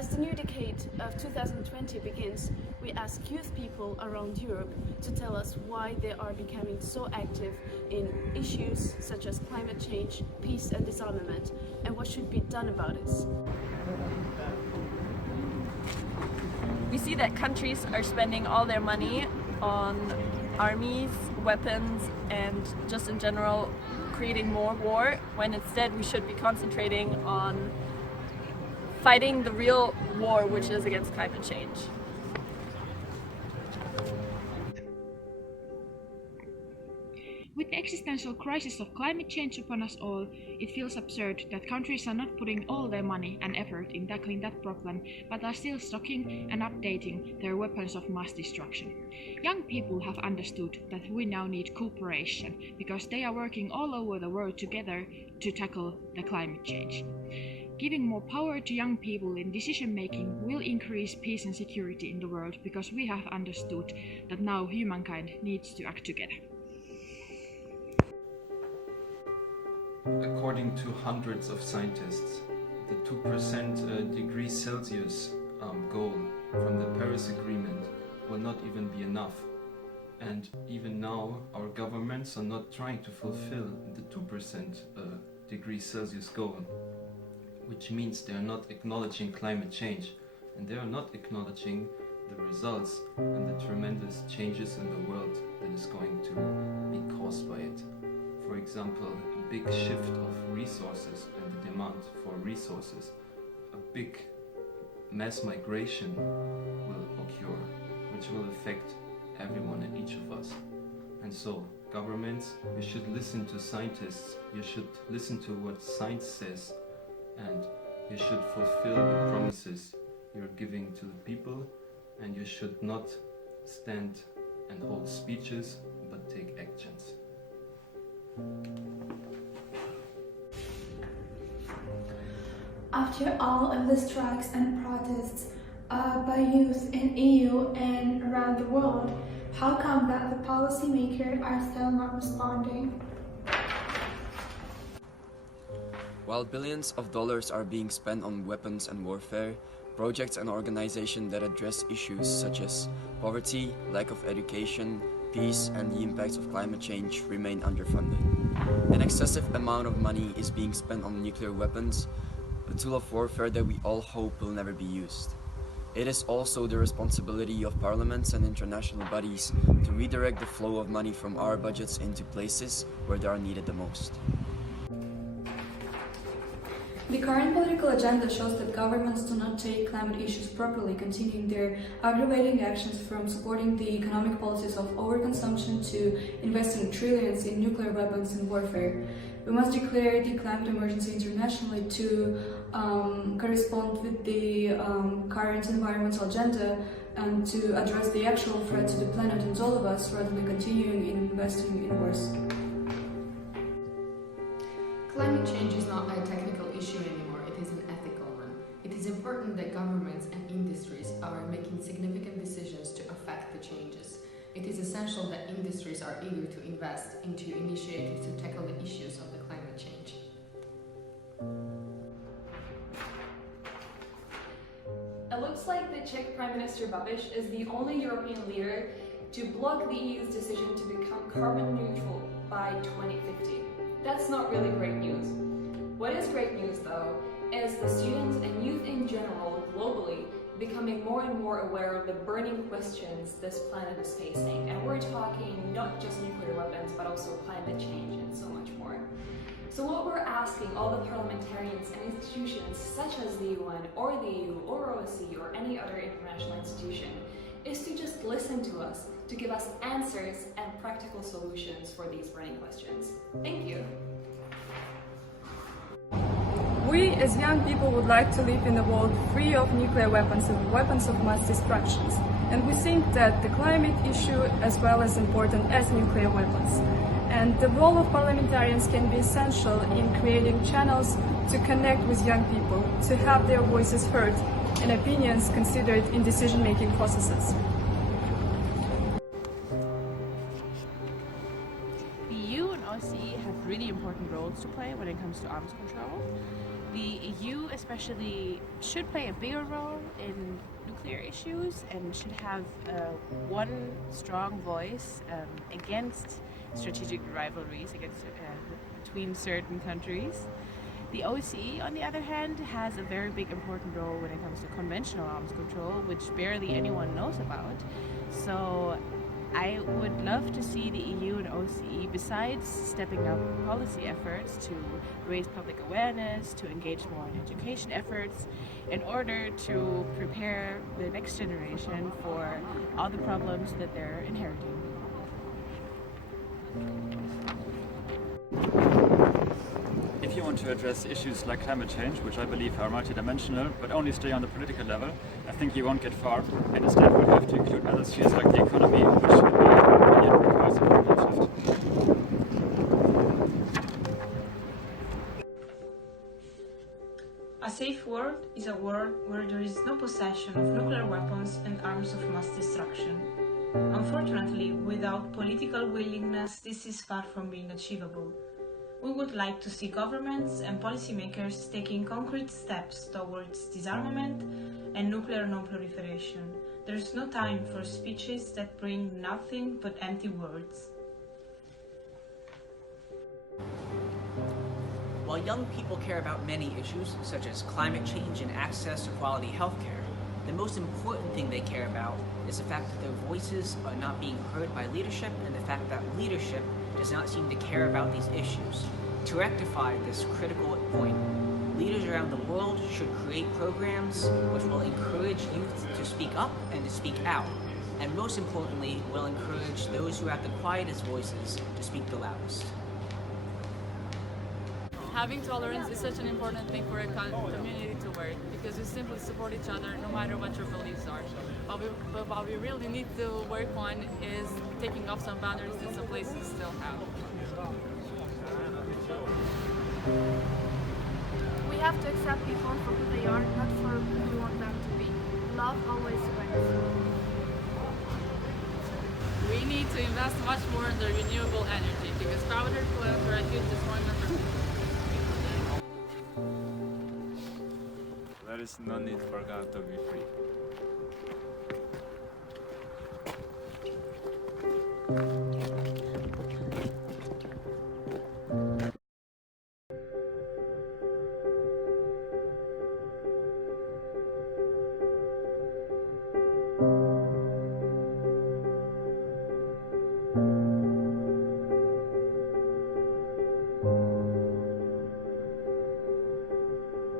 As the new decade of 2020 begins, we ask youth people around Europe to tell us why they are becoming so active in issues such as climate change, peace and disarmament, and what should be done about it. We see that countries are spending all their money on armies, weapons, and just in general creating more war, when instead we should be concentrating on fighting the real war, which is against climate change. With the existential crisis of climate change upon us all, it feels absurd that countries are not putting all their money and effort in tackling that problem, but are still stocking and updating their weapons of mass destruction. Young people have understood that we now need cooperation, because they are working all over the world together to tackle the climate change. Giving more power to young people in decision making will increase peace and security in the world, because we have understood that now humankind needs to act together. According to hundreds of scientists, the 2% degree Celsius goal from the Paris Agreement will not even be enough. And even now, our governments are not trying to fulfill the 2% degree Celsius goal, which means they are not acknowledging climate change, and they are not acknowledging the results and the tremendous changes in the world that is going to be caused by it. For example, a big shift of resources and the demand for resources, a big mass migration will occur, which will affect everyone and each of us. And so, governments, you should listen to scientists, you should listen to what science says, and you should fulfill the promises you're giving to the people, and you should not stand and hold speeches, but take actions. After all of the strikes and protests by youth in EU and around the world, how come that the policymakers are still not responding? While billions of dollars are being spent on weapons and warfare, projects and organizations that address issues such as poverty, lack of education, peace, and the impacts of climate change remain underfunded. An excessive amount of money is being spent on nuclear weapons, a tool of warfare that we all hope will never be used. It is also the responsibility of parliaments and international bodies to redirect the flow of money from our budgets into places where they are needed the most. The current political agenda shows that governments do not take climate issues properly, continuing their aggravating actions from supporting the economic policies of overconsumption to investing trillions in nuclear weapons and warfare. We must declare the climate emergency internationally to correspond with the current environmental agenda and to address the actual threat to the planet and all of us, rather than continuing in investing in wars. Climate change is not a technical issue anymore, it is an ethical one. It is important that governments and industries are making significant decisions to affect the changes. It is essential that industries are eager to invest into initiatives to tackle the issues of the climate change. It looks like the Czech Prime Minister Babiš is the only European leader to block the EU's decision to become carbon neutral by 2050. That's not really great news. What is great news, though, is the students and youth in general globally becoming more and more aware of the burning questions this planet is facing. And we're talking not just nuclear weapons, but also climate change and so much more. So what we're asking all the parliamentarians and institutions such as the UN or the EU or OSCE or any other international institution is to just listen to us, to give us answers and practical solutions for these burning questions. Thank you. We as young people would like to live in a world free of nuclear weapons and weapons of mass destruction. And we think that the climate issue is well as important as nuclear weapons. And the role of parliamentarians can be essential in creating channels to connect with young people, to have their voices heard and opinions considered in decision-making processes. The EU and OSCE have really important roles to play when it comes to arms control. The EU especially should play a bigger role in nuclear issues and should have one strong voice against strategic rivalries between certain countries. The OSCE, on the other hand, has a very big important role when it comes to conventional arms control, which barely anyone knows about. So I would love to see the EU and OSCE, besides stepping up policy efforts to raise public awareness, to engage more in education efforts, in order to prepare the next generation for all the problems that they're inheriting. If you want to address issues like climate change, which I believe are multidimensional, but only stay on the political level, I think you won't get far, and instead will have to include other spheres like the economy, which yet requires a paradigm shift. A safe world is a world where there is no possession of nuclear weapons and arms of mass destruction. Unfortunately, without political willingness, this is far from being achievable. We would like to see governments and policymakers taking concrete steps towards disarmament and nuclear non-proliferation. There is no time for speeches that bring nothing but empty words. While young people care about many issues, such as climate change and access to quality healthcare, the most important thing they care about is the fact that their voices are not being heard by leadership, and the fact that leadership does not seem to care about these issues. To rectify this critical point, leaders around the world should create programs which will encourage youth to speak up and to speak out, and most importantly, will encourage those who have the quietest voices to speak the loudest. Having tolerance is such an important thing for a community to work, because we simply support each other no matter what your beliefs are. But what we really need to work on is taking off some boundaries that some places still have. We have to accept people for who they are, not for who we want them to be. Love always wins. We need to invest much more in the renewable energy, because powder plants are a huge disappointment for people. There is no need for God to be free.